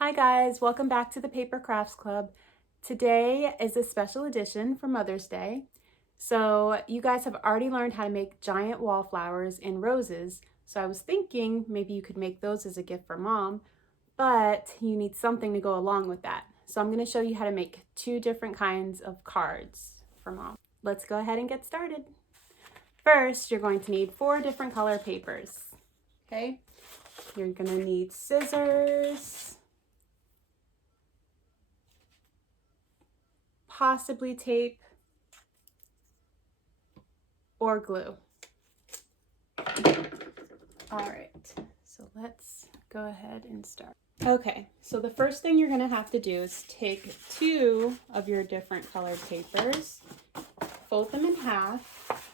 Hi guys, welcome back to the Paper Crafts Club. Today is a special edition for Mother's Day. So you guys have already learned how to make giant wallflowers and roses. So I was thinking maybe you could make those as a gift for mom, but you need something to go along with that. So I'm going to show you how to make two different kinds of cards for mom. Let's go ahead and get started. First, you're going to need 4 different color papers. Okay, you're going to need scissors, possibly tape, or glue. All right, so let's go ahead and start. Okay, so the first thing you're gonna have to do is take 2 of your different colored papers, fold them in half,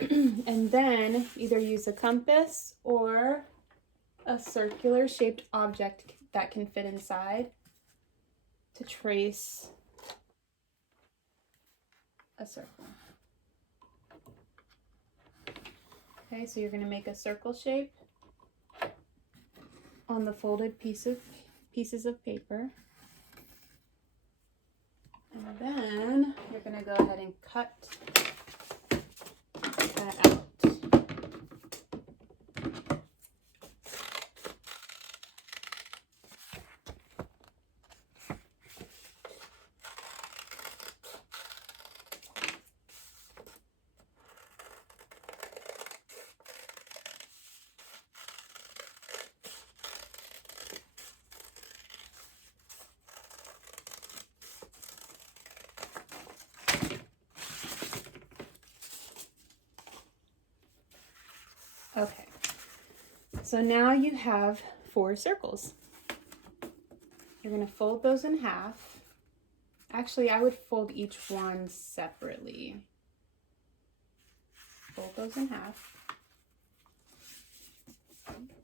and then either use a compass or a circular shaped object that can fit inside to trace a circle. Okay, so you're going to make a circle shape on the folded pieces of paper. And then you're going to go ahead and cut that out. Okay, so now you have 4 circles. You're going to fold those in half. Actually, I would fold each one separately. Fold those in half.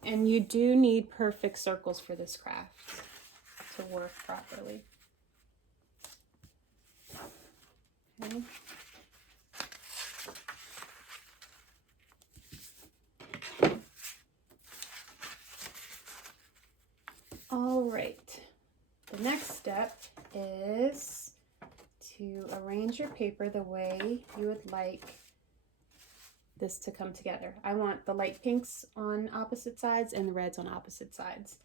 And you do need perfect circles for this craft to work properly. Okay. All right, the next step is to arrange your paper the way you would like this to come together. I want the light pinks on opposite sides and the reds on opposite sides.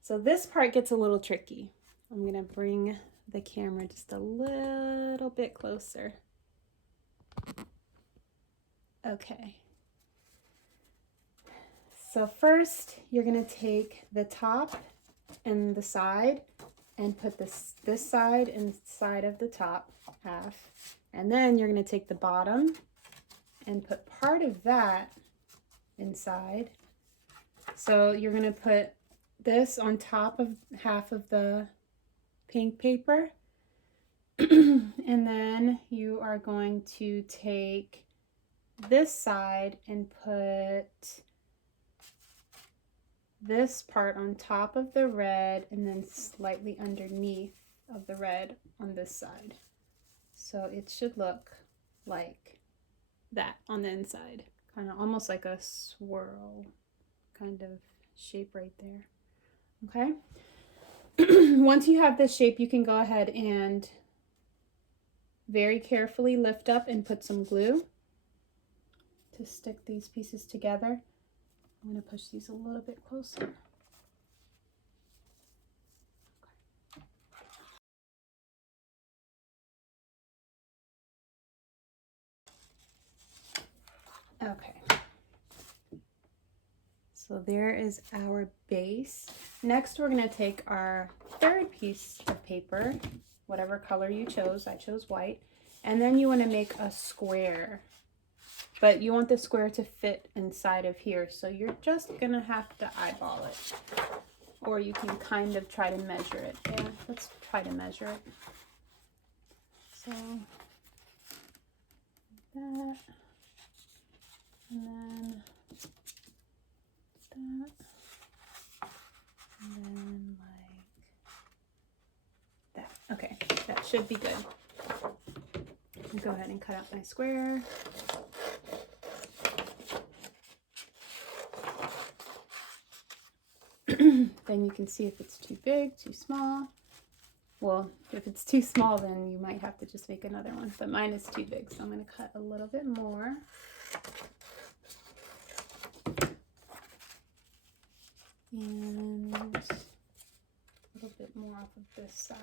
So this part gets a little tricky. I'm gonna bring the camera just a little bit closer. Okay. So first, you're gonna take the top and the side and put this side inside of the top half. And then you're gonna take the bottom and put part of that inside. So you're gonna put this on top of half of the pink paper. And then you are going to take this side and put this part on top of the red and then slightly underneath of the red on this side. So it should look like that on the inside, kind of almost like a swirl kind of shape right there. Okay. Once you have this shape, you can go ahead and very carefully lift up and put some glue to stick these pieces together. I'm going to push these a little bit closer. Okay. So there is our base. Next, we're going to take our third piece of paper, whatever color you chose. I chose white. And then you want to make a square. But you want the square to fit inside of here. So you're just going to have to eyeball it. Or you can kind of try to measure it. Yeah, let's try to measure it. So that. And then that. And then like that. Okay, that should be good. I'll go ahead and cut out my square. then you can see if it's too big, too small. Well, if it's too small, then you might have to just make another one, but mine is too big, so I'm going to cut a little bit more. And a little bit more off of this side.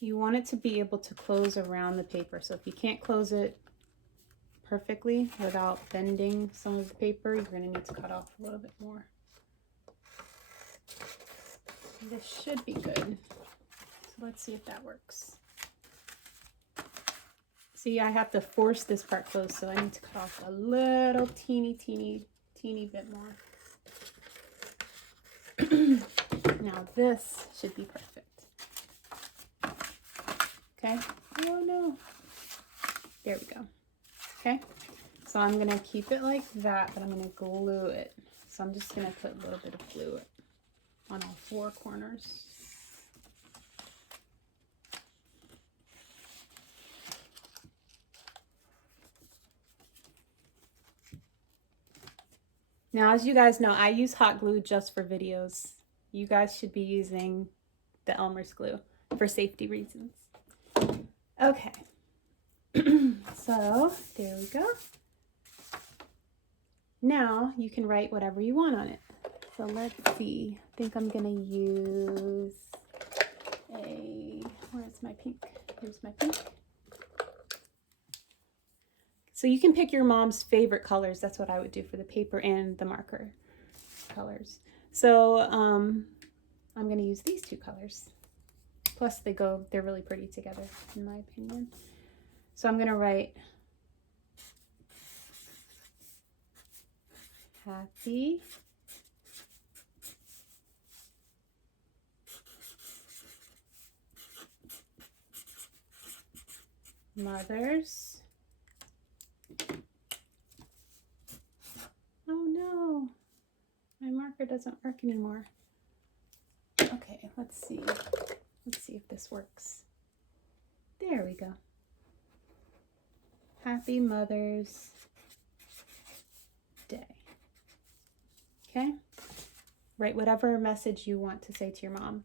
You want it to be able to close around the paper. So if you can't close it perfectly without bending some of the paper, you're going to need to cut off a little bit more. This should be good. So let's see if that works. See, I have to force this part closed, so I need to cut off a little teeny bit more. Now this should be perfect. Okay. Oh no. There we go. Okay. So I'm going to keep it like that, but I'm going to glue it. So I'm just going to put a little bit of glue on all four corners. Now, as you guys know, I use hot glue just for videos. You guys should be using the Elmer's glue for safety reasons. Okay, so there we go. Now you can write whatever you want on it. So let's see, I think I'm gonna use where's my pink? Here's my pink. So you can pick your mom's favorite colors. That's what I would do for the paper and the marker colors. So I'm gonna use these two colors. Plus they're really pretty together, in my opinion. So I'm going to write happy Mother's. Oh no, my marker doesn't work anymore. Okay, let's see. Let's see if this works. There we go. Happy Mother's Day. Okay? Write whatever message you want to say to your mom.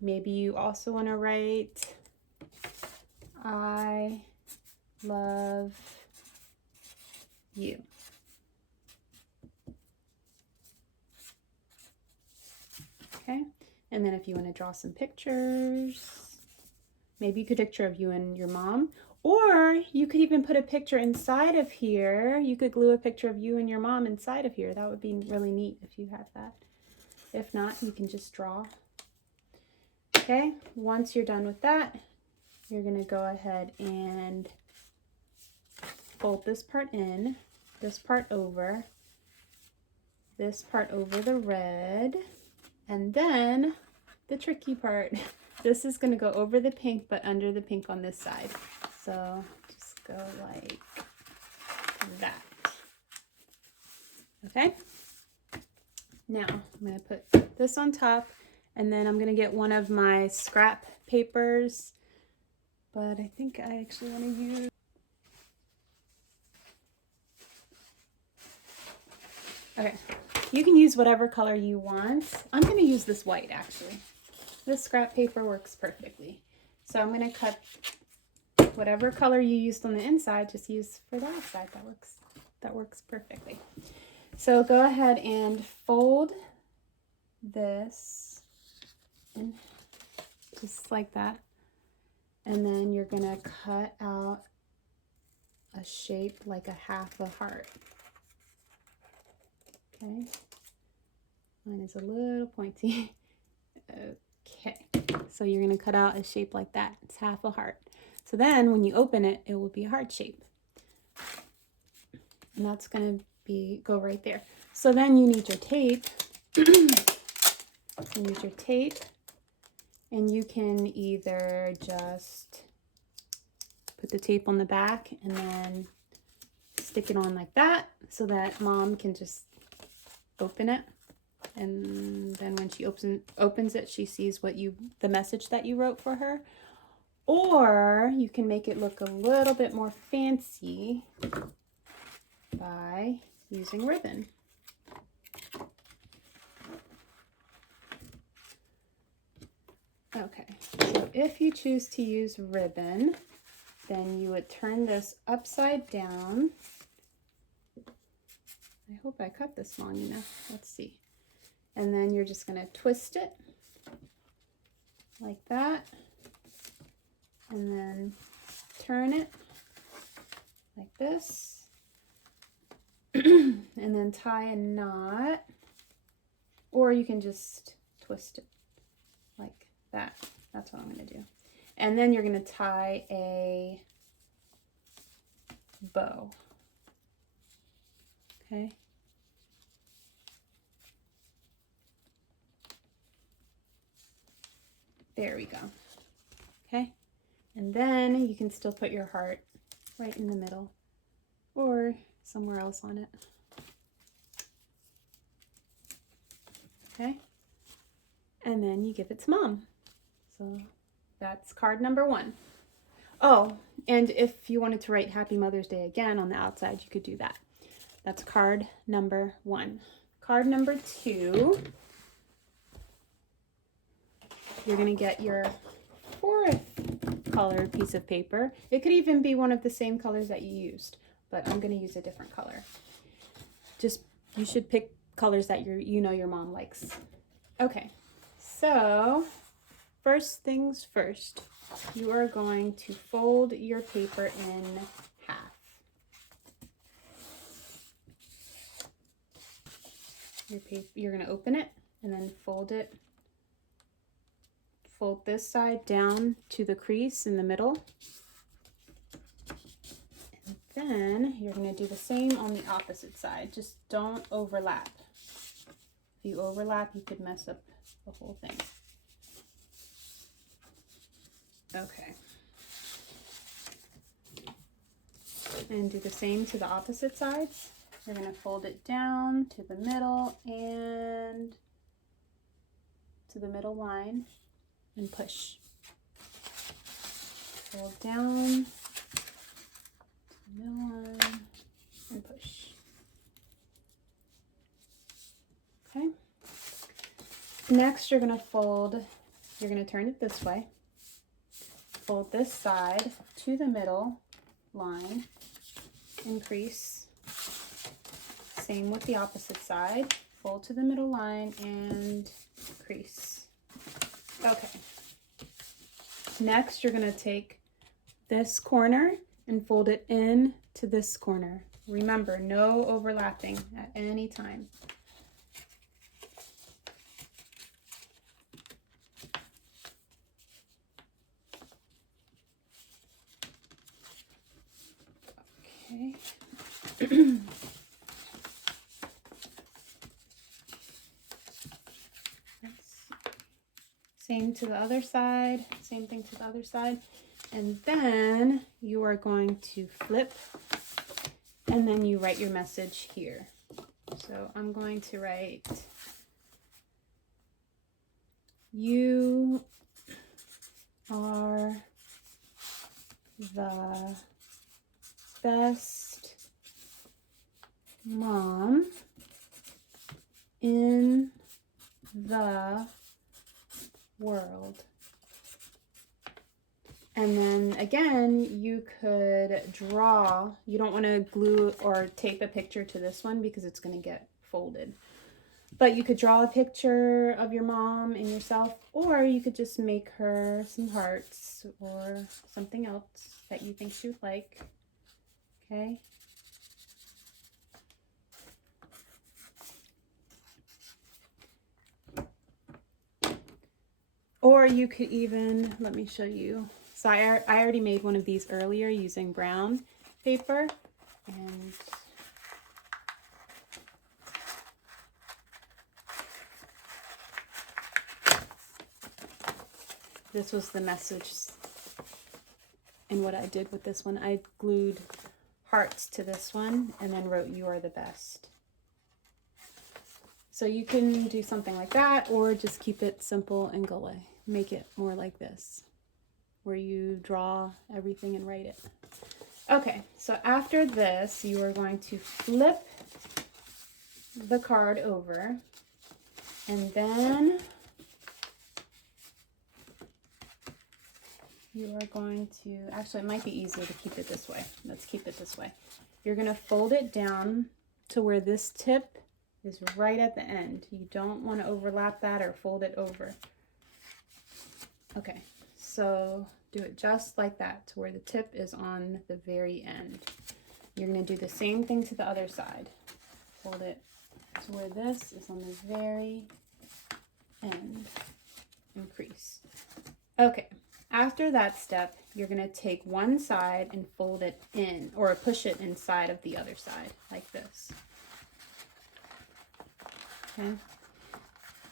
Maybe you also want to write, I love you. Okay? And then if you want to draw some pictures, maybe you could picture of you and your mom, or you could even put a picture inside of here. You could glue a picture of you and your mom inside of here. That would be really neat if you had that. If not, you can just draw. Okay, once you're done with that, you're going to go ahead and fold this part in, this part over the red. And then the tricky part, this is going to go over the pink, but under the pink on this side. So just go like that. Okay. Now I'm going to put this on top, and then I'm going to get one of my scrap papers, but I think I actually want to use okay. You can use whatever color you want. I'm going to use this white, actually. This scrap paper works perfectly. So I'm going to cut whatever color you used on the inside, just use for the outside. That works perfectly. So go ahead and fold this in just like that. And then you're going to cut out a shape like a half a heart. Okay, mine is a little pointy. Okay, so you're going to cut out a shape like that. It's half a heart. So then when you open it, it will be a heart shape. And that's going to go right there. So then you need your tape. You need your tape. And you can either just put the tape on the back and then stick it on like that so that mom can just open it and then when she opens it, she sees the message that you wrote for her. Or you can make it look a little bit more fancy by using ribbon. Okay, so if you choose to use ribbon, then you would turn this upside down. I hope I cut this long enough. Let's see. And then you're just going to twist it like that. And then turn it like this. And then tie a knot. Or you can just twist it like that. That's what I'm going to do. And then you're going to tie a bow. Okay. There we go. Okay. And then you can still put your heart right in the middle or somewhere else on it. Okay. And then you give it to Mom. So that's card number 1. Oh, and if you wanted to write Happy Mother's Day again on the outside, you could do that. That's card number 1. Card number 2, you're going to get your 4th colored piece of paper. It could even be one of the same colors that you used, but I'm going to use a different color. You should pick colors that your mom likes. Okay, so first things first, you are going to fold your paper in half. You're going to open it and then fold it. Fold this side down to the crease in the middle. And then you're going to do the same on the opposite side. Just don't overlap. If you overlap, you could mess up the whole thing. Okay. And do the same to the opposite sides. You're going to fold it down to the middle and to the middle line and push. Fold down to the middle line and push. Okay. Next, you're going to turn it this way. Fold this side to the middle line and crease. Same with the opposite side. Fold to the middle line and crease. Okay. Next, you're going to take this corner and fold it in to this corner. Remember, no overlapping at any time. Okay. Same to the other side, same thing to the other side. And then you are going to flip and then you write your message here. So I'm going to write, "You are the best mom in the world." And then again, you could draw. You don't want to glue or tape a picture to this one because it's going to get folded. But you could draw a picture of your mom and yourself, or you could just make her some hearts or something else that you think she would like. Okay. Or you could even, let me show you. So I already made one of these earlier using brown paper. And this was the message. And what I did with this one, I glued hearts to this one and then wrote, "You are the best." So you can do something like that, or just keep it simple and go away. Make it more like this, where you draw everything and write it. Okay, so after this, you are going to flip the card over, and then you are going to, actually it might be easier to keep it this way. Let's keep it this way. You're going to fold it down to where this tip is right at the end. You don't want to overlap that or fold it over. Okay, so do it just like that, to where the tip is on the very end. You're going to do the same thing to the other side. Fold it to where this is on the very end and crease. Okay, after that step, you're going to take one side and fold it in, or push it inside of the other side, like this. Okay.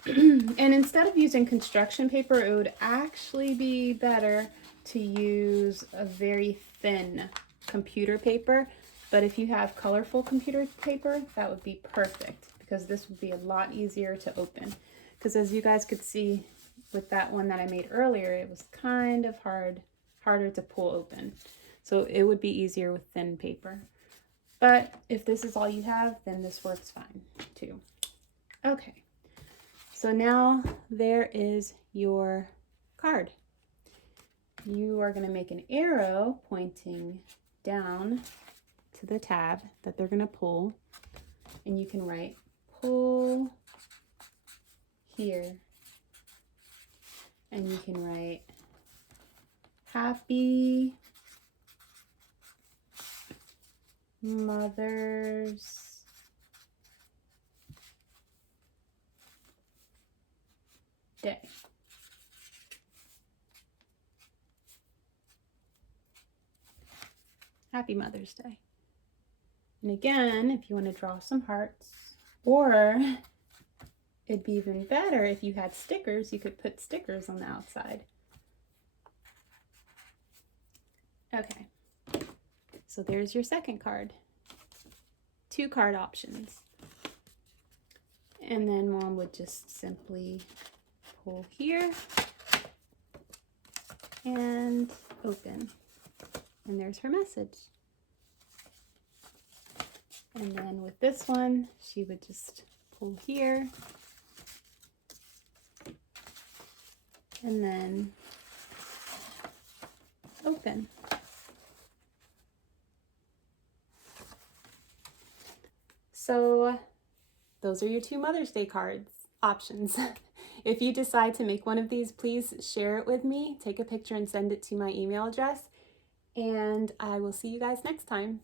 And instead of using construction paper, it would actually be better to use a very thin computer paper. But if you have colorful computer paper, that would be perfect, because this would be a lot easier to open. Because as you guys could see with that one that I made earlier, it was kind of harder to pull open. So it would be easier with thin paper. But if this is all you have, then this works fine too. Okay. So now there is your card. You are going to make an arrow pointing down to the tab that they're going to pull. And you can write pull here. And you can write Happy Mother's Day. Happy Mother's Day. And again, if you want to draw some hearts, or it'd be even better if you had stickers, you could put stickers on the outside. Okay, so there's your second card. 2 card options. And then Mom would just simply pull here and open. And there's her message. And then with this one, she would just pull here. And then open. So those are your 2 Mother's Day cards options. If you decide to make one of these, please share it with me. Take a picture and send it to my email address. And I will see you guys next time.